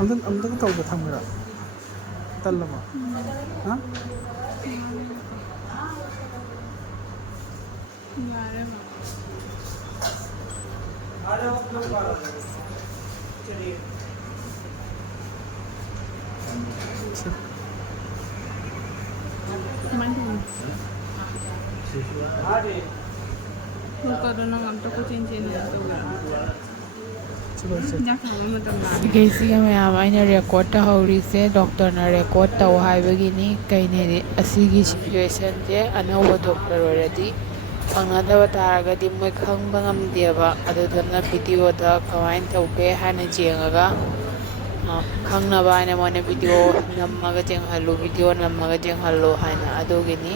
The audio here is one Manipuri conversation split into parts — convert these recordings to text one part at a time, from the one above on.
ꯑꯝꯇꯒ ꯇꯧꯕ ꯊꯝꯒꯦꯔꯥ ꯇꯜꯂꯕ ꯍꯥ यार ꯁꯤꯒꯩꯁꯤꯒ ꯃꯌꯥꯝ ꯑꯩꯅ ꯔꯦꯀꯣꯔꯠ ꯇꯧꯍꯧꯔꯤꯁꯦ ꯗꯣꯛꯇꯔꯅ ꯔꯦꯀꯣꯔꯠ ꯇꯧ ꯍꯥꯏꯕꯒꯤꯅꯤ ꯀꯩꯅꯦꯗꯤ ꯑꯁꯤꯒꯤ ꯁꯤꯆꯨꯋꯦꯁꯟꯁꯦ ꯑꯅꯧꯕ ꯗꯣꯛꯇꯔ ꯑꯣꯏꯔꯗꯤ ꯐꯪꯅꯗꯕ ꯇꯥꯔꯒꯗꯤ ꯃꯣꯏ ꯈꯪꯕ ꯉꯝꯗꯦꯕ ꯑꯗꯨꯗꯨꯅ ꯚꯤꯗꯤꯑꯣꯗ ꯀꯃꯥꯏꯅ ꯇꯧꯒꯦ ꯍꯥꯏꯅ ꯌꯦꯡꯉꯒ ꯈꯪꯅꯕ ꯍꯥꯏꯅ ꯃꯣꯏꯅ ꯚꯤꯗꯤꯑꯣ ꯅꯝꯃꯒ ꯌꯦꯡꯍꯜꯂꯨ ꯚꯤꯗꯤꯑꯣ ꯅꯝꯃꯒ ꯌꯦꯡꯍꯜꯂꯨ ꯍꯥꯏꯅ ꯑꯗꯨꯒꯤꯅꯤ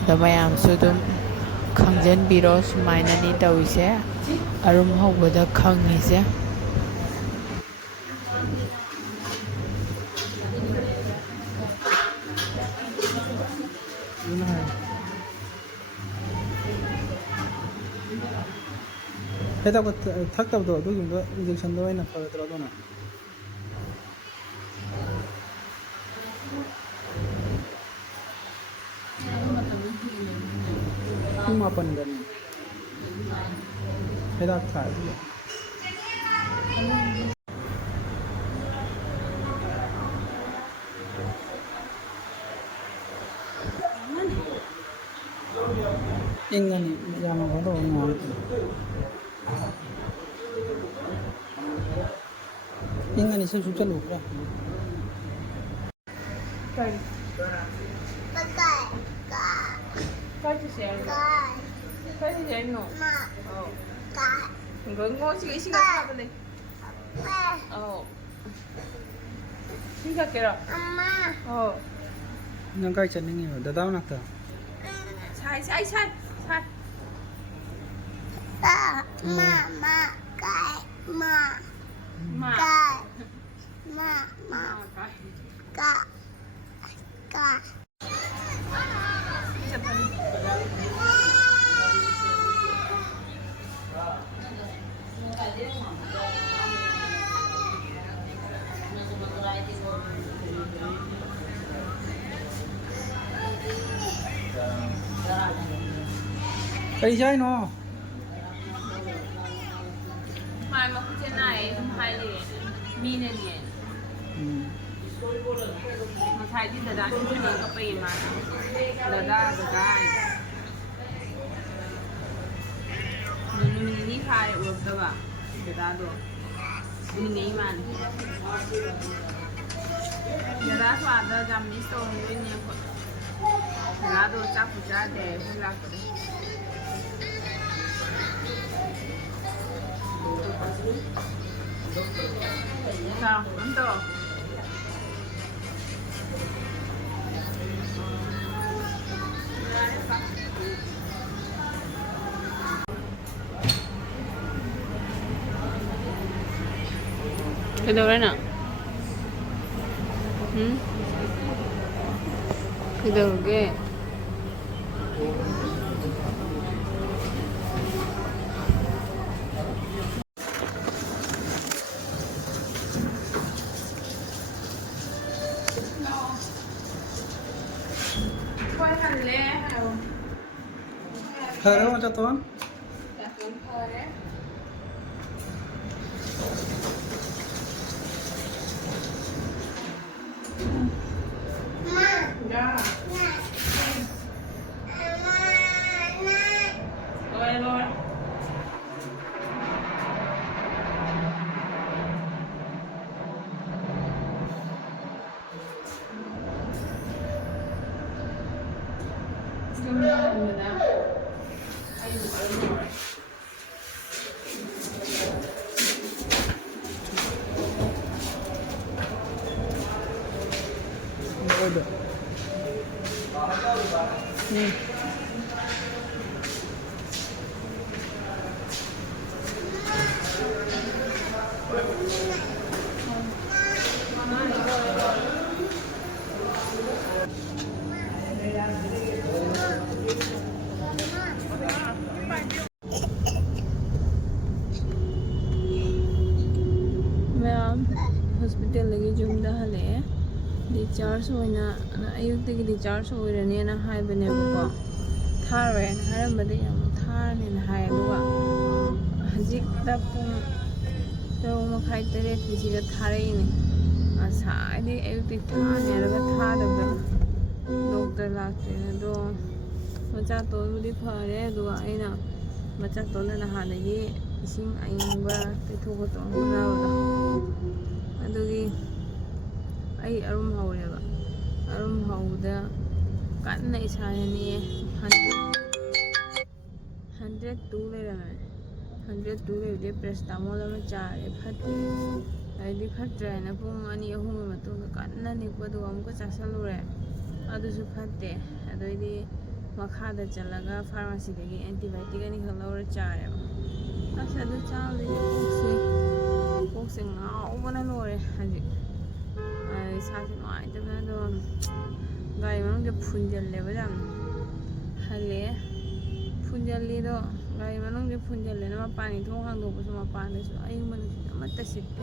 ꯑꯗꯣ ꯃꯌꯥꯝꯁꯨ ꯑꯗꯨꯝ ꯈꯪꯖꯟꯕꯤꯔꯣ ꯁꯨꯃꯥꯏꯅꯅꯤ ꯇꯧꯔꯤꯁꯦ ꯑꯔꯨꯝ ꯍꯧꯕꯗ ꯈꯪꯉꯤꯁꯦ ꯍꯤꯗꯥꯛ ꯊꯛꯇꯕꯗꯣ ꯑꯗꯨꯒꯨꯝꯕ ꯏꯟꯖꯦꯛꯁꯟꯗꯣ ꯑꯣꯏꯅ ꯐꯒꯗ꯭ꯔꯣ ꯑꯗꯨꯅ ꯄꯨꯡ 8ꯗꯅꯤ ꯍꯤꯗꯥꯛ ꯊꯥꯏ ingani yang hodo na ingani se su chalu kra Kai. Kai. Kai thì sẽ Kai. Kai thì sẽ nổ. Ma. Kai. Ngồi ngồi chị xin cái gì đây? Xin cái kia rồi. Amma. nang kai chaningi dadaw nakta Sai. Ma. Kai. Ma. Mà. Kai. Ma. Cái. Kai. Kai. kai jai no Mai mà cái trên này hai liền, mi này liền. Mà thay đi từ đó đến trên này có bì mà, từ đó. Mình đi khai uống đâu à? Từ đó được. Mình nghĩ mà. Từ đó qua đó làm mít tôm với nhau. Từ đó được chắc phải ra để không làm được. Sao? Ấn tượng. Cái đâu đấy nào? Cái đâu ghê? Quay hành lẽ hả? kharo cha ton Dạ, đúng thôi đấy. Dạ. Rồi. Come on, with that. order Ma'am. ꯍꯣꯁꯄꯤꯇꯥꯜꯗꯒꯤ ꯌꯨꯝꯗ ꯍꯜꯂꯛꯑꯦ ꯗꯤꯆꯥꯔꯖ ꯑꯣꯏꯅ ꯑꯌꯨꯛꯇꯒꯤ ꯗꯤꯆꯥꯔꯖ ꯑꯣꯏꯔꯅꯦꯅ ꯍꯥꯏꯕꯅꯦꯕꯀꯣ ꯊꯥꯔꯣꯏꯅ ꯍꯥꯏꯔꯝꯕꯗꯒꯤ ꯑꯃꯨꯛ ꯊꯥꯔꯅꯦꯅ ꯍꯥꯏ ꯑꯗꯨꯒ ꯍꯧꯖꯤꯛꯇ ꯄꯨꯡ 6:30-7ꯁꯤꯗ ꯊꯥꯔꯛꯏꯅꯦ ꯉꯁꯥꯏꯗꯤ ꯑꯌꯨꯛꯇꯒꯤ ꯊꯥꯅꯤ ꯍꯥꯏꯔꯒ ꯊꯥꯗꯕꯗ ꯗꯣꯛꯇꯔ ꯂꯥꯛꯇ꯭ꯔꯦꯅ ꯑꯗꯣ ꯃꯆꯥꯇꯣꯟꯕꯨꯗꯤ ꯐꯔꯦ ꯑꯗꯨꯒ ꯑꯩꯅ ꯃꯆꯥꯇꯣꯟꯗ ꯅꯍꯥꯟꯗꯒꯤ ꯏꯁꯤꯡ ꯑꯏꯪꯕ ꯇꯩꯊꯣꯛ ꯈꯣꯠꯇꯣꯛ ꯍꯣꯠꯅꯕꯗꯣ ꯑꯗꯨꯒꯤ ꯑꯩ ꯑꯔꯨꯝ ꯍꯧꯔꯦꯕ ꯑꯔꯨꯝ ꯍꯧꯕꯗ ꯀꯟꯅ ꯏꯁꯥꯅꯅꯤꯌꯦ 102 ꯂꯩꯔꯝꯃꯦ 102 ꯂꯩꯕꯗꯤ ꯄ꯭ꯔꯦꯁꯇꯥꯃꯣꯜ ꯑꯃ ꯆꯥꯔꯦ ꯐꯠꯇ꯭ꯔꯦ ꯑꯗꯩꯗꯤ ꯐꯠꯇ꯭ꯔꯦ ꯍꯥꯏꯅ ꯄꯨꯡ 2-3ꯒꯤ ꯃꯇꯨꯡꯗ ꯀꯟꯅ ꯅꯤꯛꯄ ꯑꯗꯨꯒ ꯑꯃꯨꯛꯀ ꯆꯥꯁꯤꯜꯂꯨꯔꯦ ꯑꯗꯨꯁꯨ ꯐꯠꯇꯦ ꯑꯗꯩꯗꯤ ꯃꯈꯥꯗ ꯆꯠꯂꯒ ꯐꯥꯔꯃꯥꯁꯤꯗꯒꯤ ꯑꯦꯟꯇꯤꯕꯥꯏꯑꯣꯇꯤꯛ ꯑꯅꯤꯈꯛ ꯂꯧꯔ ꯆꯥꯔꯦꯕ ꯑꯁ ꯑꯗꯨ ꯆꯥꯕꯗꯒꯤ ꯀꯣꯛꯁꯦ ꯉꯥꯎꯕꯅ ꯂꯣꯏꯔꯦ ꯍꯧꯖꯤꯛ ꯏꯁꯥꯁꯦ ꯅꯨꯡꯉꯥꯏꯇꯕꯅ ꯑꯗꯣ ꯒꯥꯔꯤ ꯃꯅꯨꯡꯗ ꯐꯨꯟꯖꯜꯂꯦꯕ ꯌꯥꯝꯅ ꯍꯜꯂꯛꯑꯦ ꯐꯨꯟꯖꯜꯂꯤꯗꯣ ꯒꯥꯔꯤ ꯃꯅꯨꯡꯗ ꯐꯨꯟꯖꯜꯂꯦꯅ ꯃꯄꯥꯟꯒꯤ ꯊꯣꯡ ꯍꯥꯡꯗꯣꯛꯄꯁꯨ ꯃꯄꯥꯟꯗꯁꯨ ꯑꯏꯪꯕ ꯅꯨꯡꯁꯤꯠ ꯑꯃꯠꯇ ꯁꯤꯠꯇꯦ